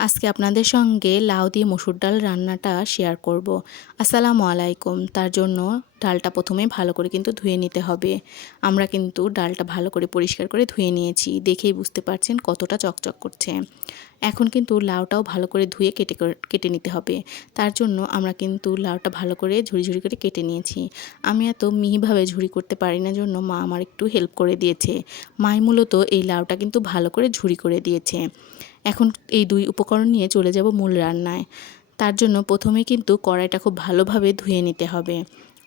আজকে আপনাদের সঙ্গে লাউ দিয়ে মসুর ডাল রান্নাটা শেয়ার করব। আসসালামু আলাইকুম তার জন্য ডালটা প্রথমে ভালো করে কিন্তু ধুয়ে নিতে হবে। আমরা কিন্তু ডালটা ভালো করে পরিষ্কার করে ধুয়ে নিয়েছি, দেখেই বুঝতে পারছেন কতটা চকচক করছে। এখন কিন্তু লাউটাও ভালো করে ধুয়ে কেটে কেটে নিতে হবে। তার জন্য আমরা কিন্তু লাউটা ভালো করে ঝুড়ি ঝুড়ি করে কেটে নিয়েছি। আমি এত মিহিভাবে ঝুড়ি করতে পারি না জন্য মা আমার একটু হেল্প করে দিয়েছে। মাই মূলত এই লাউটা কিন্তু ভালো করে ঝুড়ি করে দিয়েছে। এখন এই দুই উপকরণ নিয়ে চলে যাব মূল রান্নায়। তার জন্য প্রথমে কিন্তু কড়াইটা খুব ভালোভাবে ধুয়ে নিতে হবে।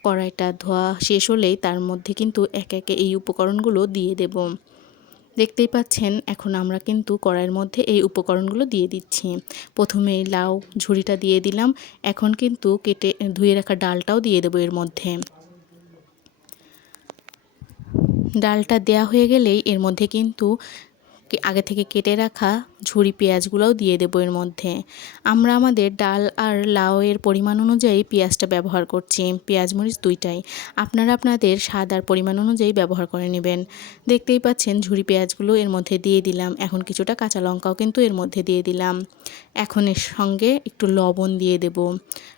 কড়াইটা ধোয়া শেষ হলেই তার মধ্যে কিন্তু একে একে এই উপকরণগুলো দিয়ে দেব। দেখতেই পাচ্ছেন, এখন আমরা কিন্তু কড়াইয়ের মধ্যে এই উপকরণগুলো দিয়ে দিচ্ছি। প্রথমে লাউ ঝুড়িটা দিয়ে দিলাম, এখন কিন্তু কেটে ধুয়ে রাখা ডালটাও দিয়ে দেবো এর মধ্যে। ডালটা দেয়া হয়ে গেলেই এর মধ্যে কিন্তু আগে থেকে কেটে রাখা ঝুরি পেঁয়াজগুলোও দিয়ে দেবো এর মধ্যে। আমরা আমাদের ডাল আর লাউয়ের পরিমাণ অনুযায়ী পেঁয়াজটা ব্যবহার করছি। পেঁয়াজ মরিচ দুইটাই। আপনারা আপনাদের স্বাদ আর পরিমাণ অনুযায়ী ব্যবহার করে নেবেন। দেখতেই পাচ্ছেন ঝুরি পেঁয়াজগুলো এর মধ্যে দিয়ে দিলাম। এখন কিছুটা কাঁচা লঙ্কাও কিন্তু এর মধ্যে দিয়ে দিলাম। এখন এর সঙ্গে একটু লবণ দিয়ে দেব।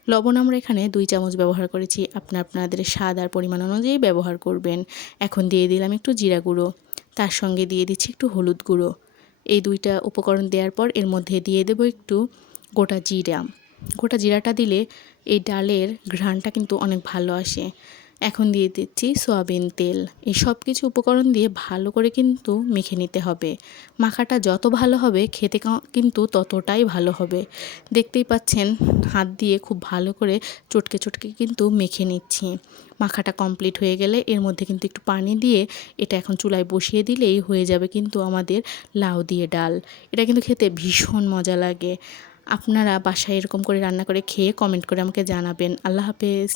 লবণ আমরা এখানে দুই চামচ ব্যবহার করেছি। আপনার আপনাদের স্বাদ আর পরিমাণ অনুযায়ী ব্যবহার করবেন। এখন দিয়ে দিলাম একটু জিরা গুঁড়ো। তার সঙ্গে দিয়ে দিচ্ছি একটু হলুদ গুঁড়ো। এই দুইটা উপকরণ দেওয়ার পর এর মধ্যে দিয়ে দেব একটু গোটা জিরা। গোটা জিরাটা দিলে এই ডালের ঘ্রাণটা কিন্তু অনেক ভালো আসে। এখন দিয়ে দিচ্ছি সয়াবিন তেল। এই সব কিছু উপকরণ দিয়ে ভালো করে কিন্তু মেখে নিতে হবে। মাখাটা যত ভালো হবে, খেতে কিন্তু ততটাই ভালো হবে। দেখতেই পাচ্ছেন, হাত দিয়ে খুব ভালো করে চটকে চটকে কিন্তু মেখে নিচ্ছি। মাখাটা কমপ্লিট হয়ে গেলে এর মধ্যে কিন্তু একটু পানি দিয়ে এটা এখন চুলায় বসিয়ে দিলেই হয়ে যাবে কিন্তু আমাদের লাউ দিয়ে ডাল। এটা কিন্তু খেতে ভীষণ মজা লাগে। আপনারা বাসায় এরকম করে রান্না করে খেয়ে কমেন্ট করে আমাকে জানাবেন। আল্লাহ হাফেজ।